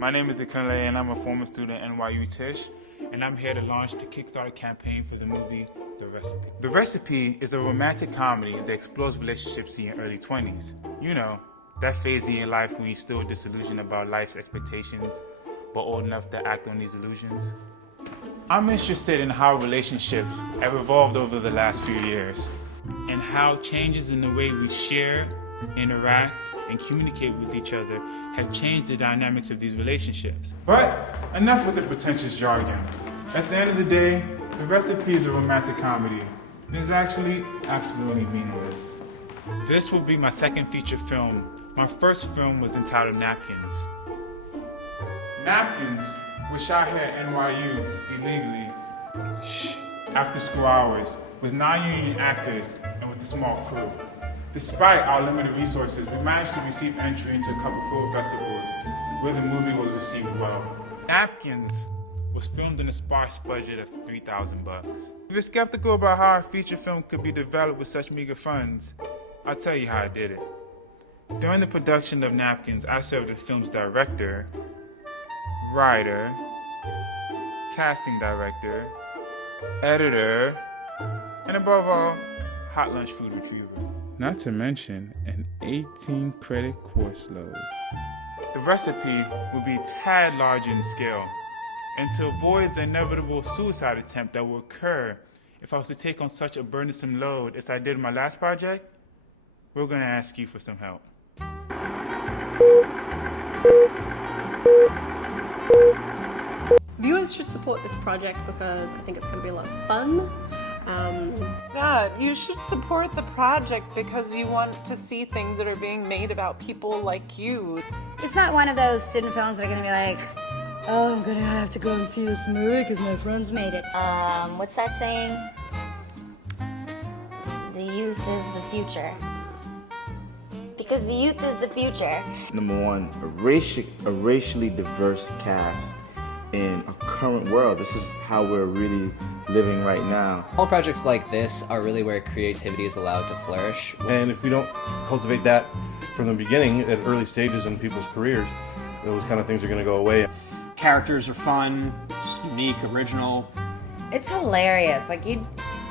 My name is Akunle and I'm a former student at NYU Tisch, and I'm here to launch the Kickstarter campaign for the movie The Recipe. The Recipe is a romantic comedy that explores relationships in your early 20s. You know, that phase in your life when you're still disillusioned about life's expectations, but old enough to act on these illusions. I'm interested in how relationships have evolved over the last few years, and how changes in the way we share, interact, and communicate with each other have changed the dynamics of these relationships. But enough with the pretentious jargon. At the end of the day, The Recipe is a romantic comedy, and is actually absolutely meaningless. This will be my second feature film. My first film was entitled Napkins. Napkins was shot here at NYU illegally, after school hours, with non-union actors and with a small crew. Despite our limited resources, we managed to receive entry into a couple film festivals where the movie was received well. Napkins was filmed in a sparse budget of $3,000. If you're skeptical about how a feature film could be developed with such meager funds, I'll tell you how I did it. During the production of Napkins, I served as the film's director, writer, casting director, editor, and above all, hot lunch food retriever. Not to mention an 18-credit course load. The Recipe will be a tad larger in scale, and to avoid the inevitable suicide attempt that will occur if I was to take on such a burdensome load as I did in my last project, we're going to ask you for some help. Viewers should support this project because I think it's going to be a lot of fun. Yeah, you should support the project because you want to see things that are being made about people like you. It's not one of those student films that are gonna be like, oh, I'm gonna have to go and see this movie because my friends made it. What's that saying? The youth is the future. Because the youth is the future. Number one, a racially diverse cast in a current world. This is how we're really living right now. All projects like this are really where creativity is allowed to flourish. And if we don't cultivate that from the beginning, at early stages in people's careers, those kind of things are going to go away. Characters are fun, it's unique, original. It's hilarious. Like you'd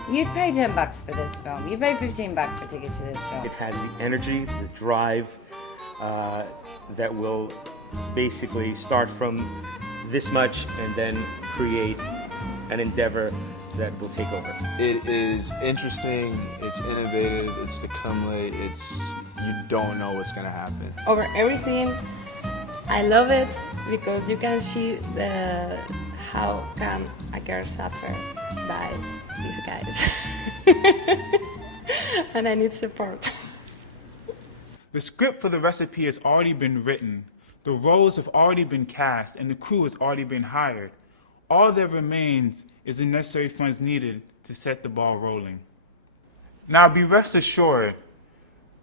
pay $10 for this film. You pay $15 for tickets to this film. It has the energy, the drive that will basically start from this much and then create an endeavor that will take over. It is interesting, it's innovative, it's to come late, you don't know what's gonna happen. Over everything, I love it because you can see how can a girl suffer by these guys. And I need support. The script for The Recipe has already been written. The roles have already been cast and the crew has already been hired. All that remains is the necessary funds needed to set the ball rolling. Now be rest assured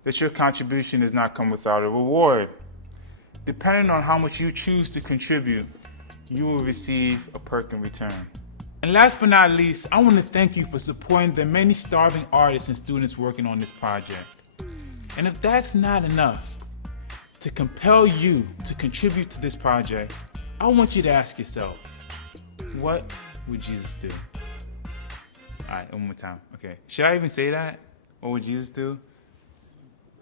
that your contribution does not come without a reward. Depending on how much you choose to contribute, you will receive a perk in return. And last but not least, I want to thank you for supporting the many starving artists and students working on this project. And if that's not enough, to compel you to contribute to this project, I want you to ask yourself, what would Jesus do? All right, one more time. Okay, should I even say that? What would Jesus do?